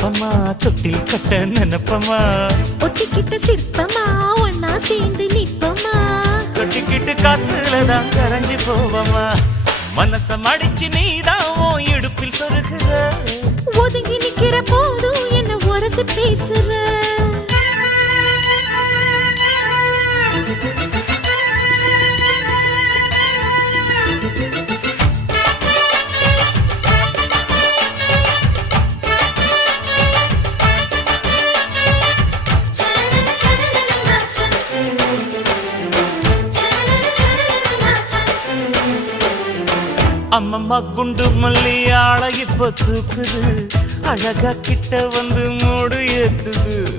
சிற்பமா தொட்டில் கட்ட நினைப்பமா ஒட்டிக்கிட்ட சிற்பமா ஒன்னா சேர்ந்து நிப்பமா தொட்டிக்கிட்டு காத்துலதான் கரைஞ்சி போவமா மனச மடிச்சு நீதான் உன் இடுப்பில் சொருகுற ஒதுங்கி நிக்கிற போதும் என்ன உரசி பேசுற அம்மம்மா குண்டு மல்லி ஆள இப்ப தூக்குது அழகா கிட்ட வந்து மூடு ஏத்துது